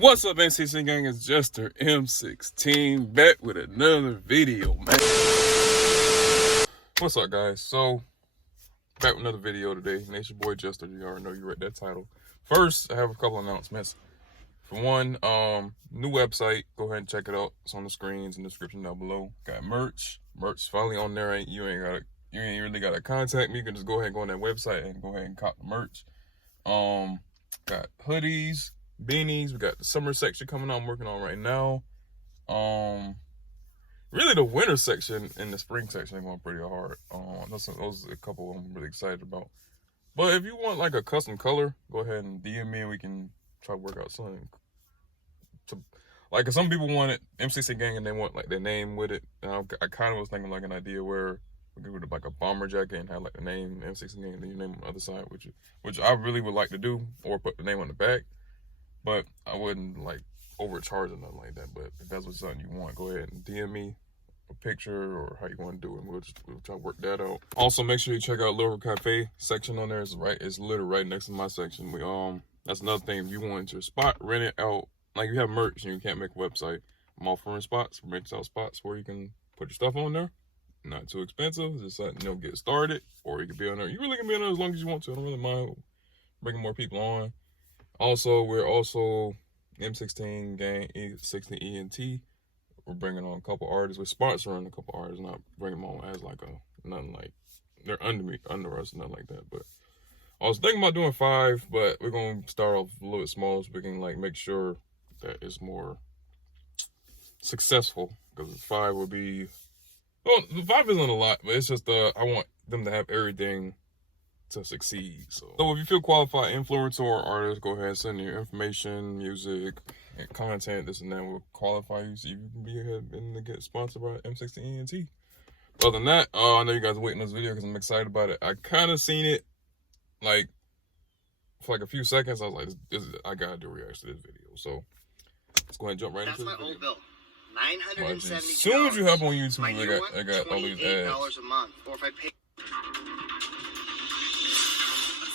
What's up, NCC gang? It's Jester M16 back with another video, man. What's up, guys? So, back with another video today. And it's your boy Jester. You already know, you read that title. First, I have a couple announcements. For one, new website. Go ahead and check it out. It's on the screens in the description down below. Got merch. Merch finally on there. You ain't really gotta contact me. You can just go ahead and go on that website and go ahead and cop the merch. Got hoodies, beanies. We got the summer section coming out. I'm working on right now. Really the winter section and the spring section are going pretty hard. Those are a couple I'm really excited about. But if you want like a custom color, go ahead and DM me and we can try to work out something. Like, some people want it MCC gang and they want like their name with it. And I kind of was thinking like an idea where we could do like a bomber jacket and have like the name MCC gang and then your name on the other side, which I really would like to do, or put the name on the back. But I wouldn't like overcharge or nothing like that. But if that's what something you want, go ahead and DM me a picture or how you want to do it. We'll try to work that out. Also, make sure you check out Little Cafe section on there. It's literally right next to my section. That's another thing. If you want your spot, rent it out. Like, you have merch and you can't make a website, I'm offering spots, rent out spots where you can put your stuff on there. Not too expensive, just something, get started, or you can be on there. You really can be on there as long as you want to. I don't really mind bringing more people on. Also, we're M16 gang, 16 ENT. We're bringing on a couple artists. We're sponsoring a couple artists, not bringing them on as nothing like they're under us, nothing like that. But I was thinking about doing 5, but we're gonna start off a little bit small so we can like make sure that it's more successful. Because 5 would be, well, 5 isn't a lot, but it's just I want them to have everything to succeed. So if you feel qualified, influencer or artist, go ahead and send your information, music, and content, this and that will qualify you so you can be ahead and get sponsored by M16 ENT. Other than that, I know you guys are waiting on this video because I'm excited about it. I kind of seen it like for like a few seconds. I was like, I gotta do a reaction to this video. So let's go ahead and jump right into this video. That's my old bill. $970. As soon as you hop on YouTube, I got all these ads. $28 a month. Or if I pay.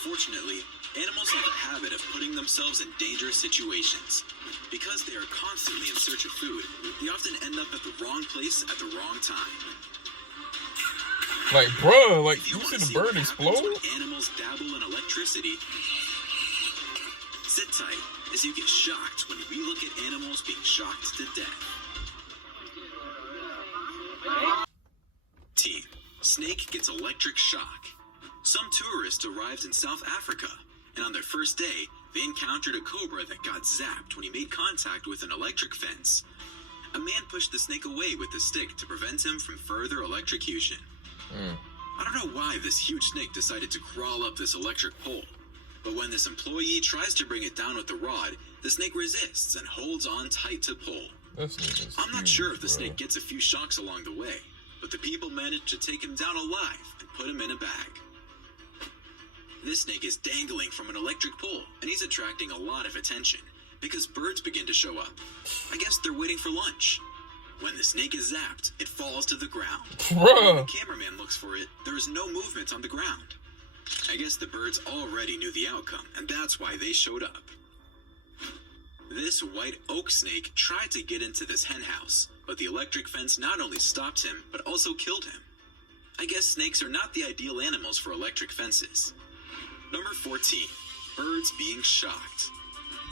Unfortunately, animals have a habit of putting themselves in dangerous situations. Because they are constantly in search of food, they often end up at the wrong place at the wrong time. Like, bruh, like, you see the bird explode? When animals dabble in electricity, sit tight as you get shocked when we look at animals being shocked to death. Team, snake gets electric shock. Some tourists arrived in South Africa, and on their first day, they encountered a cobra that got zapped when he made contact with an electric fence. A man pushed the snake away with a stick to prevent him from further electrocution. I don't know why this huge snake decided to crawl up this electric pole, but when this employee tries to bring it down with the rod, the snake resists and holds on tight to pull. I'm not sure if the snake gets a few shocks along the way, but the people managed to take him down alive and put him in a bag. This snake is dangling from an electric pole, and he's attracting a lot of attention because birds begin to show up. I guess they're waiting for lunch. When the snake is zapped, it falls to the ground. When the cameraman looks for it, there is no movement on the ground. I guess the birds already knew the outcome, and that's why they showed up. This white oak snake tried to get into this hen house, but the electric fence not only stopped him, but also killed him. I guess snakes are not the ideal animals for electric fences. Number 14, birds being shocked.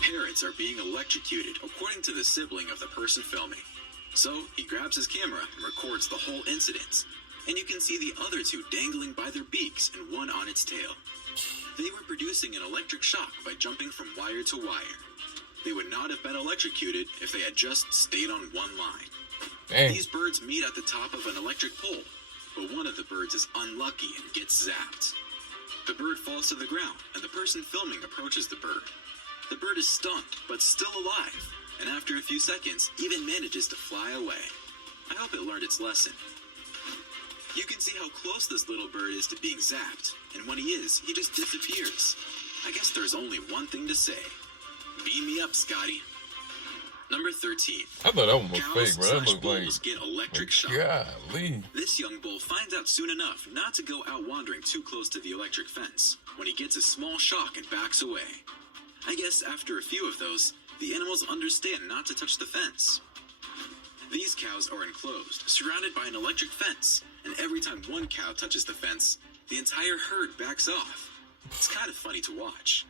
Parrots are being electrocuted, according to the sibling of the person filming. So he grabs his camera and records the whole incident. And you can see the other 2 dangling by their beaks and one on its tail. They were producing an electric shock by jumping from wire to wire. They would not have been electrocuted if they had just stayed on one line. Dang. These birds meet at the top of an electric pole, but one of the birds is unlucky and gets zapped. The bird falls to the ground, and the person filming approaches the bird. The bird is stunned, but still alive, and after a few seconds, even manages to fly away. I hope it learned its lesson. You can see how close this little bird is to being zapped, and when he is, he just disappears. I guess there's only one thing to say. Beam me up, Scotty. Number 13. I thought that one was fake, bro. That looked bulls get electric shock. Golly. This young bull finds out soon enough not to go out wandering too close to the electric fence when he gets a small shock and backs away. I guess after a few of those, the animals understand not to touch the fence. These cows are enclosed, surrounded by an electric fence, and every time one cow touches the fence, the entire herd backs off. It's kind of funny to watch.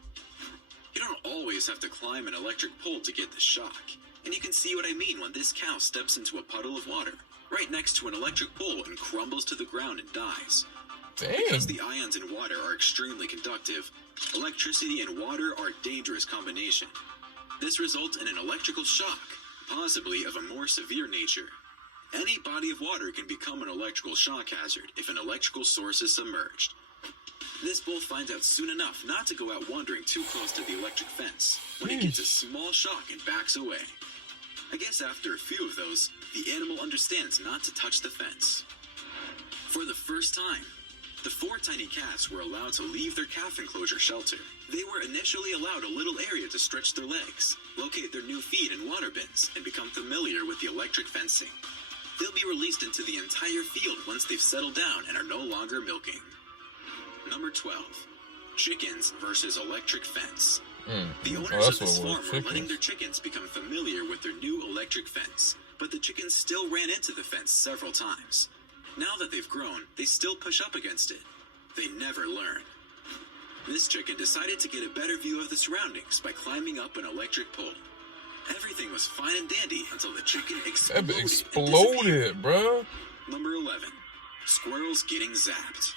You don't always have to climb an electric pole to get the shock, and you can see what I mean when this cow steps into a puddle of water right next to an electric pole and crumbles to the ground and dies. Dang. Because the ions in water are extremely conductive, electricity and water are a dangerous combination. This results in an electrical shock, possibly of a more severe nature. Any body of water can become an electrical shock hazard if an electrical source is submerged. This bull finds out soon enough not to go out wandering too close to the electric fence when he gets a small shock and backs away. I guess after a few of those, the animal understands not to touch the fence. For the first time, the 4 tiny cats were allowed to leave their calf enclosure shelter. They were initially allowed a little area to stretch their legs, locate their new feed and water bins, and become familiar with the electric fencing. They'll be released into the entire field once they've settled down and are no longer milking. Number 12. Chickens versus electric fence. The owners of this farm were letting their chickens become familiar with their new electric fence, but the chickens still ran into the fence several times. Now that they've grown, they still push up against it. They never learn. This chicken decided to get a better view of the surroundings by climbing up an electric pole. Everything was fine and dandy until the chicken exploded, bro. Number 11. Squirrels getting zapped.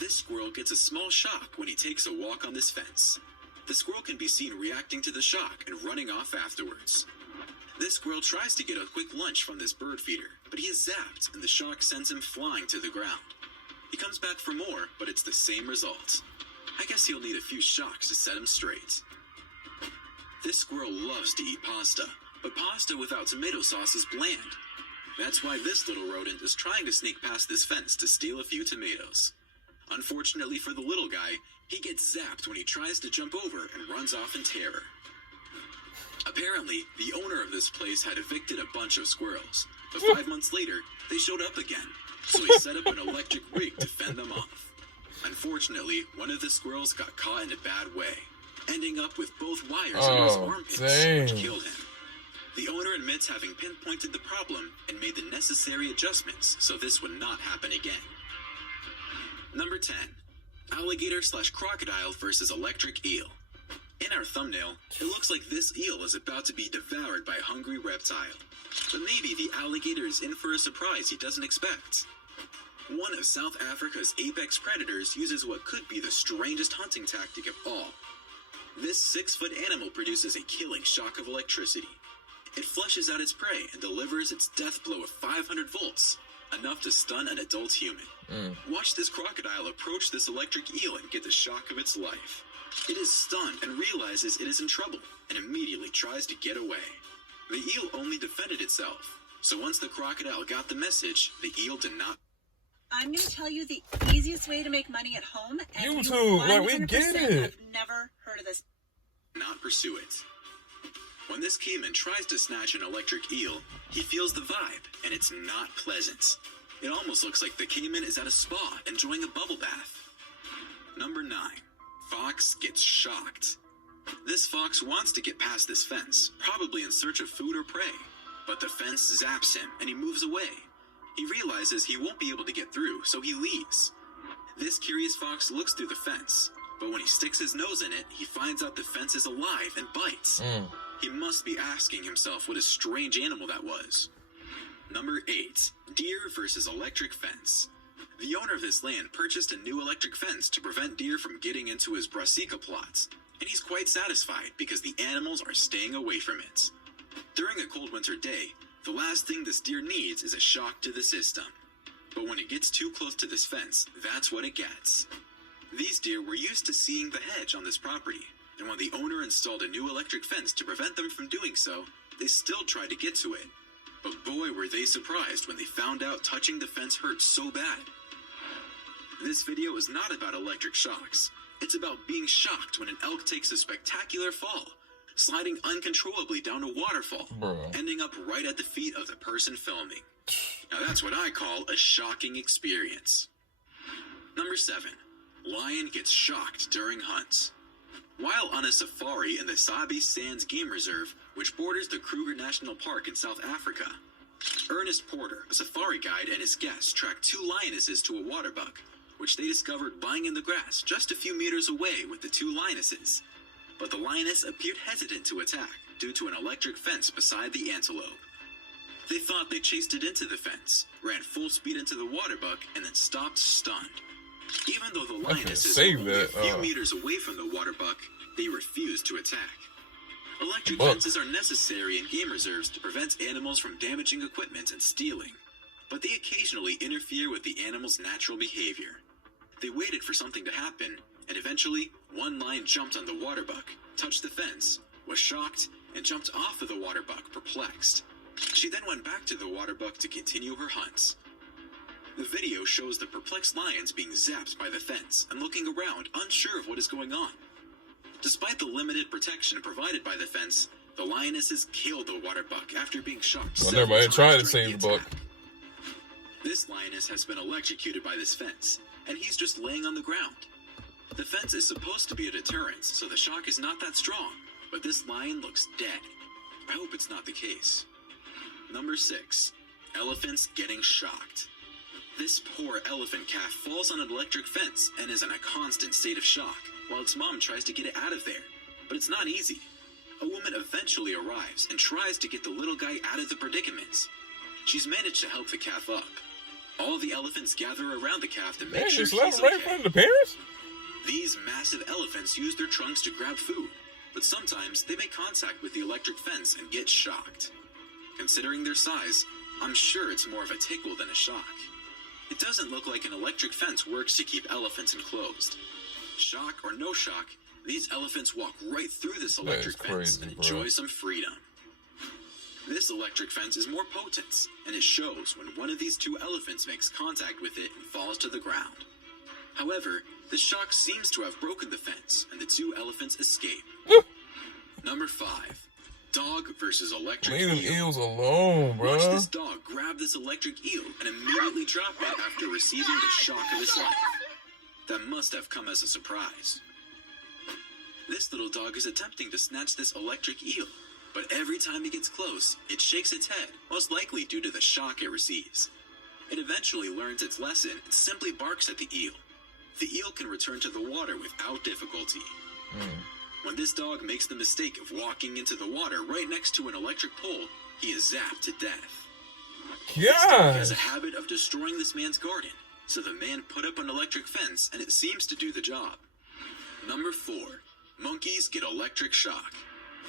This squirrel gets a small shock when he takes a walk on this fence. The squirrel can be seen reacting to the shock and running off afterwards. This squirrel tries to get a quick lunch from this bird feeder, but he is zapped and the shock sends him flying to the ground. He comes back for more, but it's the same result. I guess he'll need a few shocks to set him straight. This squirrel loves to eat pasta, but pasta without tomato sauce is bland. That's why this little rodent is trying to sneak past this fence to steal a few tomatoes. Unfortunately for the little guy, he gets zapped when he tries to jump over and runs off in terror. Apparently, the owner of this place had evicted a bunch of squirrels, but 5 months later, they showed up again, so he set up an electric rig to fend them off. Unfortunately, one of the squirrels got caught in a bad way, ending up with both wires under his armpits, which killed him. The owner admits having pinpointed the problem and made the necessary adjustments so this would not happen again. Number 10. Alligator/crocodile versus electric eel. In our thumbnail, it looks like this eel is about to be devoured by a hungry reptile. But maybe the alligator is in for a surprise he doesn't expect. One of South Africa's apex predators uses what could be the strangest hunting tactic of all. This 6-foot animal produces a killing shock of electricity. It flushes out its prey and delivers its death blow of 500 volts, enough to stun an adult human. Watch this crocodile approach this electric eel and get the shock of its life. It is stunned and realizes it is in trouble and immediately tries to get away. The eel only defended itself, so once the crocodile got the message, the eel did not. I'm going to tell you the easiest way to make money at home. And YouTube, like, we get it. I've never heard of this. Not pursue it. When this caiman tries to snatch an electric eel, he feels the vibe, and it's not pleasant. It almost looks like the caiman is at a spa enjoying a bubble bath. Number 9. Fox gets shocked. This fox wants to get past this fence, probably in search of food or prey, but the fence zaps him and he moves away. He realizes he won't be able to get through, so he leaves. This curious fox looks through the fence, but when he sticks his nose in it, he finds out the fence is alive and bites. He must be asking himself what a strange animal that was. Number 8. Deer versus electric fence. The owner of this land purchased a new electric fence to prevent deer from getting into his brassica plots, and he's quite satisfied because the animals are staying away from it. During a cold winter day, the last thing this deer needs is a shock to the system. But when it gets too close to this fence, that's what it gets. These deer were used to seeing the hedge on this property, and when the owner installed a new electric fence to prevent them from doing so, they still tried to get to it. But boy, were they surprised when they found out touching the fence hurt so bad. This video is not about electric shocks. It's about being shocked when an elk takes a spectacular fall, sliding uncontrollably down a waterfall, ending up right at the feet of the person filming. Now that's what I call a shocking experience. Number 7. Lion gets shocked during hunts. While on a safari in the Sabi Sands Game Reserve, which borders the Kruger National Park in South Africa, Ernest Porter, a safari guide, and his guests tracked 2 lionesses to a water buck, which they discovered lying in the grass just a few meters away with the 2 lionesses. But the lioness appeared hesitant to attack due to an electric fence beside the antelope. They thought they chased it into the fence, ran full speed into the water buck, and then stopped stunned. Even though the lionesses were only a few meters away from the water buck, they refused to attack. Electric fences are necessary in game reserves to prevent animals from damaging equipment and stealing, but they occasionally interfere with the animal's natural behavior. They waited for something to happen, and eventually, one lion jumped on the water buck, touched the fence, was shocked, and jumped off of the water buck, perplexed. She then went back to the water buck to continue her hunts. The video shows the perplexed lions being zapped by the fence and looking around, unsure of what is going on. Despite the limited protection provided by the fence, the lionesses killed the water buck after being shocked several times trying to during save the the attack. buck. This lioness has been electrocuted by this fence, and he's just laying on the ground. The fence is supposed to be a deterrent, so the shock is not that strong, but this lion looks dead. I hope it's not the case. Number 6. Elephants getting shocked. This poor elephant calf falls on an electric fence and is in a constant state of shock, while its mom tries to get it out of there. But it's not easy. A woman eventually arrives and tries to get the little guy out of the predicament. She's managed to help the calf up. All the elephants gather around the calf to make sure he's right in front of the parents? These massive elephants use their trunks to grab food, but sometimes they make contact with the electric fence and get shocked. Considering their size, I'm sure it's more of a tickle than a shock. It doesn't look like an electric fence works to keep elephants enclosed. Shock or no shock, these elephants walk right through this electric fence and enjoy some freedom. This electric fence is more potent, and it shows when one of these 2 elephants makes contact with it and falls to the ground. However, the shock seems to have broken the fence, and the 2 elephants escape. Number 5. Dog versus electric eel. Leave them eels alone, bro. Watch this dog grab this electric eel and immediately drop it after receiving the shock of his life. That must have come as a surprise. This little dog is attempting to snatch this electric eel, but every time he gets close, it shakes its head, most likely due to the shock it receives. It eventually learns its lesson and simply barks at the eel. The eel can return to the water without difficulty. When this dog makes the mistake of walking into the water right next to an electric pole, he is zapped to death. This dog has a habit of destroying this man's garden, so the man put up an electric fence and it seems to do the job. Number 4. Monkeys get electric shock.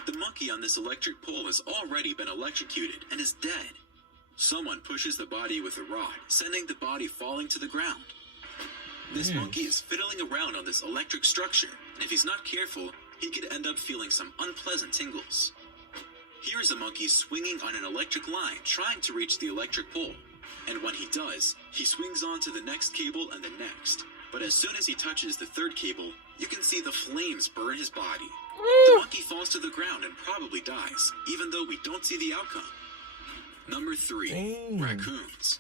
The monkey on this electric pole has already been electrocuted and is dead. Someone pushes the body with a rod, sending the body falling to the ground. This monkey is fiddling around on this electric structure, and if he's not careful, he could end up feeling some unpleasant tingles. Here's a monkey swinging on an electric line trying to reach the electric pole, and when he does, he swings on to the next cable and the next. But as soon as he touches the 3rd cable, you can see the flames burn his body. The monkey falls to the ground and probably dies, even though we don't see the outcome. Number 3. Raccoons.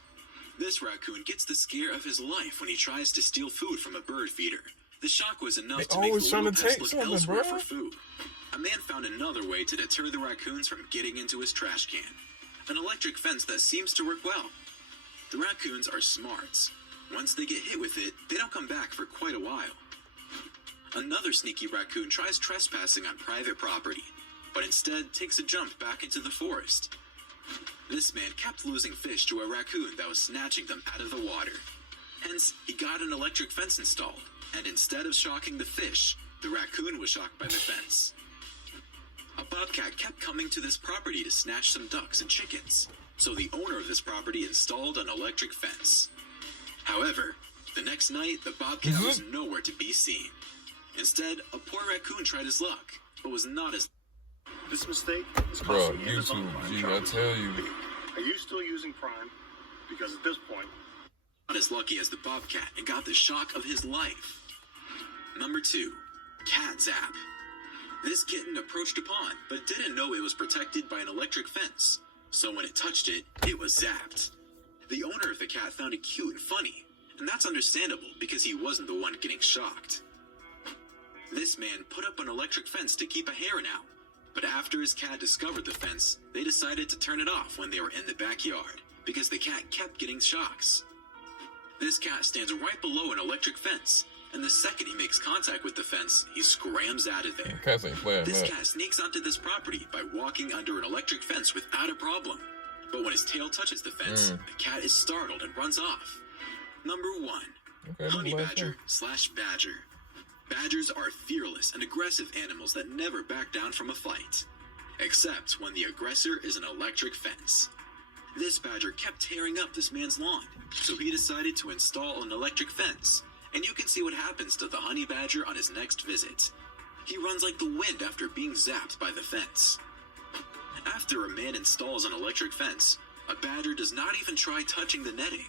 This raccoon gets the scare of his life when he tries to steal food from a bird feeder. The shock was enough to make the little pest look elsewhere for food. A man found another way to deter the raccoons from getting into his trash can. An electric fence that seems to work well. The raccoons are smarts. Once they get hit with it, they don't come back for quite a while. Another sneaky raccoon tries trespassing on private property, but instead takes a jump back into the forest. This man kept losing fish to a raccoon that was snatching them out of the water. Hence, he got an electric fence installed, and instead of shocking the fish, the raccoon was shocked by the fence. A bobcat kept coming to this property to snatch some ducks and chickens, so the owner of this property installed an electric fence. However, the next night, the bobcat was nowhere to be seen. Instead, a poor raccoon tried his luck, but was not as... This mistake is Bro, costing Amazon YouTube, money. G, I tell you. Are you still using Prime? Because at this point, not as lucky as the bobcat and got the shock of his life. Number 2. Cat zap. This kitten approached a pond, but didn't know it was protected by an electric fence. So when it touched it, it was zapped. The owner of the cat found it cute and funny, and that's understandable because he wasn't the one getting shocked. This man put up an electric fence to keep a heron out, but after his cat discovered the fence, they decided to turn it off when they were in the backyard because the cat kept getting shocks. This cat stands right below an electric fence, and the second he makes contact with the fence, he scrams out of there. Cats ain't playing This that. cat sneaks onto this property by walking under an electric fence without a problem. But when his tail touches the fence, the cat is startled and runs off. Number 1. Okay, Honey this is badger / badger. Badgers are fearless and aggressive animals that never back down from a fight, except when the aggressor is an electric fence. This badger kept tearing up this man's lawn, so he decided to install an electric fence, and you can see what happens to the honey badger on his next visit. He runs like the wind after being zapped by the fence. After a man installs an electric fence, a badger does not even try touching the netting.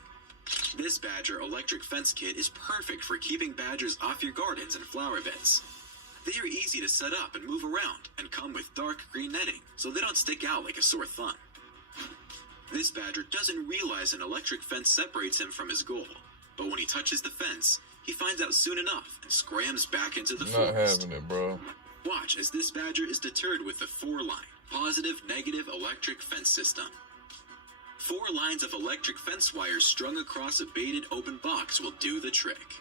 This badger electric fence kit is perfect for keeping badgers off your gardens and flower beds. They are easy to set up and move around and come with dark green netting so they don't stick out like a sore thumb. This badger doesn't realize an electric fence separates him from his goal, but when he touches the fence, he finds out soon enough and scrams back into the Not forest. having it, bro. Watch as this badger is deterred with the 4-line, positive-negative electric fence system. 4 lines of electric fence wires strung across a baited open box will do the trick.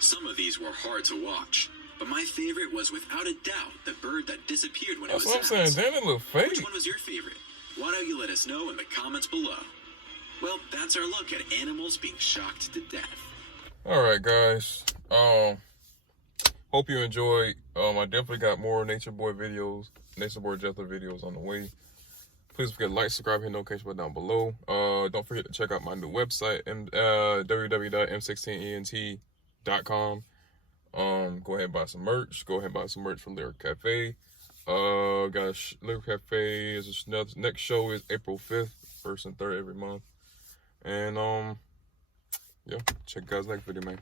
Some of these were hard to watch, but my favorite was without a doubt the bird that disappeared when That's it what I'm was saying. zapped. Damn, it look fake. Which one was your favorite? Why don't you let us know in the comments below? Well, that's our look at animals being shocked to death. All right, guys. Hope you enjoyed. I definitely got more Nature Boy videos, Nature Boy Jethro videos on the way. Please forget to like, subscribe, hit the notification button down below. Don't forget to check out my new website, www.m16ent.com. Go ahead and buy some merch. Go ahead and buy some merch from Lyric Cafe. Guys, Lyric Cafe is next show is April 5th, 1st and 3rd every month. And yeah, check you guys next video, man.